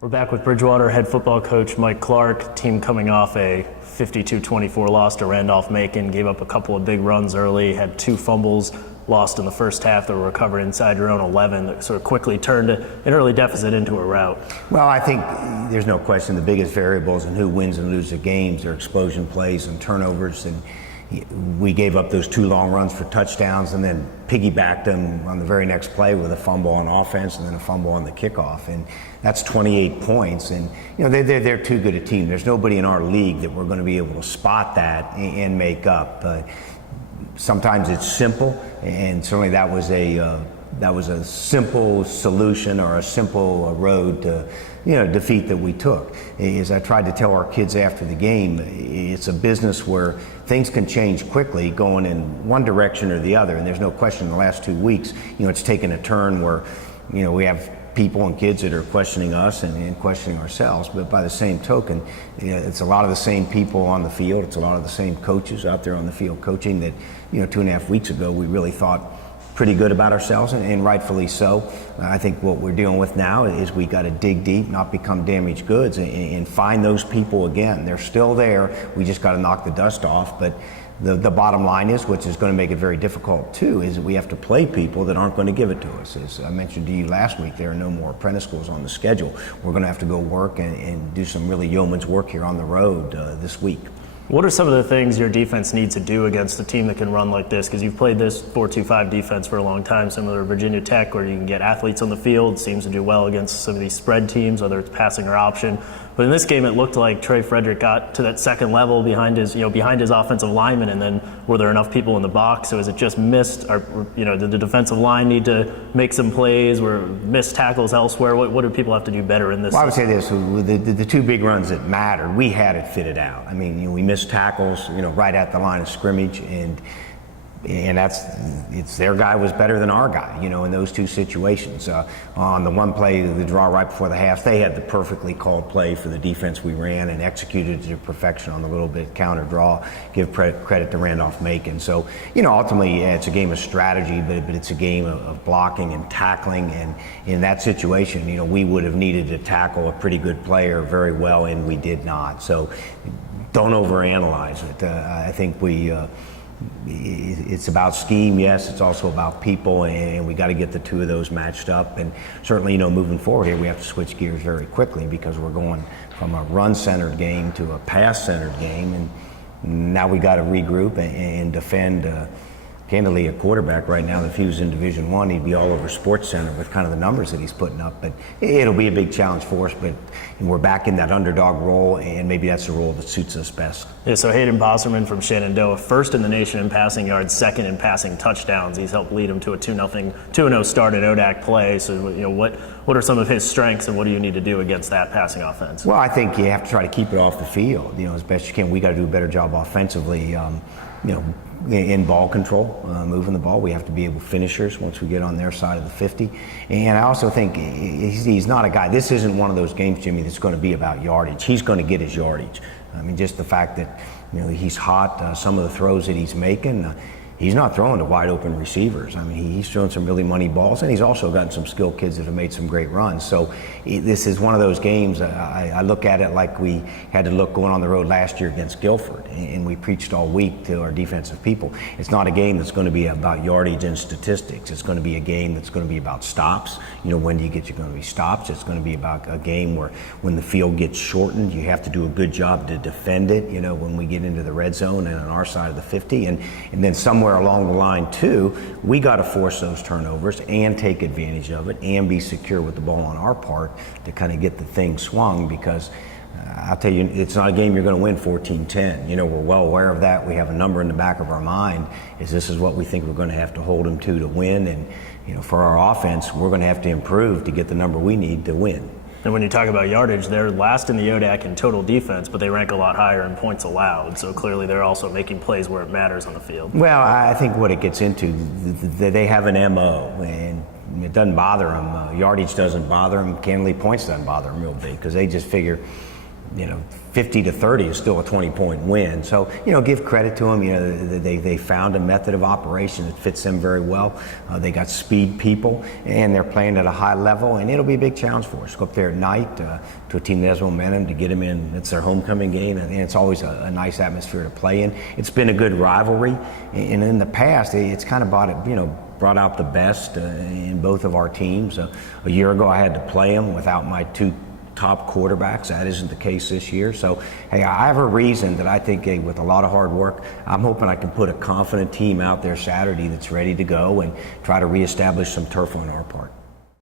We're back with Bridgewater head football coach Mike Clark. Team coming off a 52-24 loss to Randolph-Macon, gave up a couple of big runs early, had 2 fumbles lost in the first half that were recovered inside your own 11 that sort of quickly turned an early deficit into a rout. Well, I think there's no question the biggest variables in who wins and loses games are explosion plays and turnovers, and we gave up those 2 long runs for touchdowns and then piggybacked them on the very next play with a fumble on offense and then a fumble on the kickoff, and that's 28 points. And they're too good a team. There's nobody in our league that we're going to be able to spot that and make up. Sometimes it's simple, and certainly that was a simple solution or a simple road to defeat that we took. As I tried to tell our kids after the game, it's a business where things can change quickly going in one direction or the other, and there's no question in the last 2 weeks it's taken a turn where we have people and kids that are questioning us and questioning ourselves. But by the same token, it's a lot of the same people on the field. It's a lot of the same coaches out there on the field coaching that 2.5 weeks ago we really thought pretty good about ourselves, and rightfully so. I think what we're dealing with now is we got to dig deep, not become damaged goods, and find those people again. They're still there. We just got to knock the dust off. But the bottom line is, which is going to make it very difficult too, is that we have to play people that aren't going to give it to us. As I mentioned to you last week, there are no more apprentice schools on the schedule. We're going to have to go work and do some really yeoman's work here on the road this week. What are some of the things your defense needs to do against a team that can run like this? Because you've played this 4-2-5 defense for a long time, similar to Virginia Tech, where you can get athletes on the field, seems to do well against some of these spread teams, whether it's passing or option. But in this game, it looked like Trey Frederick got to that second level behind his offensive lineman, and then were there enough people in the box? So is it just missed? Or did the defensive line need to make some plays? Were missed tackles elsewhere? What do people have to do better in this? Well, I would say this: the 2 big runs that mattered, we had it fitted out. I mean, we missed tackles, right at the line of scrimmage, and it's their guy was better than our guy, in those 2 situations. On the one play, the draw right before the half, they had the perfectly called play for the defense we ran and executed to perfection on the little bit counter draw. Give credit to Randolph-Macon. So, ultimately, it's a game of strategy, but it's a game of blocking and tackling. And in that situation, we would have needed to tackle a pretty good player very well, and we did not. So, don't overanalyze it. I think it's about scheme, yes. It's also about people, and we got to get the 2 of those matched up. And certainly, moving forward here, we have to switch gears very quickly because we're going from a run-centered game to a pass-centered game, and now we got to regroup and defend. Candidly, a quarterback right now, if he was in Division I, he'd be all over Sports Center with kind of the numbers that he's putting up. But it'll be a big challenge for us. But we're back in that underdog role, and maybe that's the role that suits us best. Yeah. So Hayden Bosserman from Shenandoah, first in the nation in passing yards, second in passing touchdowns. He's helped lead him to a 2-0 start at ODAC play. So what are some of his strengths, and what do you need to do against that passing offense? Well, I think you have to try to keep it off the field, as best you can. We got to do a better job offensively. In ball control, moving the ball. We have to be able finishers once we get on their side of the 50. And I also think he's not a guy, this isn't one of those games, Jimmy, that's going to be about yardage. He's going to get his yardage. I mean, just the fact that, he's hot, some of the throws that he's making, he's not throwing to wide open receivers. I mean, he's throwing some really money balls, and he's also gotten some skilled kids that have made some great runs. So this is one of those games, I look at it like we had to look going on the road last year against Guilford, and we preached all week to our defensive people. It's not a game that's going to be about yardage and statistics. It's going to be a game that's going to be about stops. When do you get going to be stops? It's going to be about a game where when the field gets shortened, you have to do a good job to defend it, when we get into the red zone and on our side of the 50. And then somewhere along the line too, we got to force those turnovers and take advantage of it and be secure with the ball on our part to kind of get the thing swung, because I'll tell you, it's not a game you're going to win 14-10. We're well aware of that. We have a number in the back of our mind, this is what we think we're going to have to hold them to win. And for our offense, we're going to have to improve to get the number we need to win. And when you talk about yardage, they're last in the ODAC in total defense, but they rank a lot higher in points allowed. So clearly they're also making plays where it matters on the field. Well, I think what it gets into, they have an MO, and it doesn't bother them. Yardage doesn't bother them. Candidly, points doesn't bother them real big, because they just figure 50 to 30 is still a 20-point win. So, give credit to them. They found a method of operation that fits them very well. They got speed people, and they're playing at a high level, and it'll be a big challenge for us. Go up there at night to a team that has momentum, to get them in. It's their homecoming game, and it's always a nice atmosphere to play in. It's been a good rivalry, and in the past, it's kind of brought out the best in both of our teams. A year ago, I had to play them without my two top quarterbacks. That isn't the case this year. So, hey, I have a reason that I think, with a lot of hard work, I'm hoping I can put a confident team out there Saturday that's ready to go and try to reestablish some turf on our part.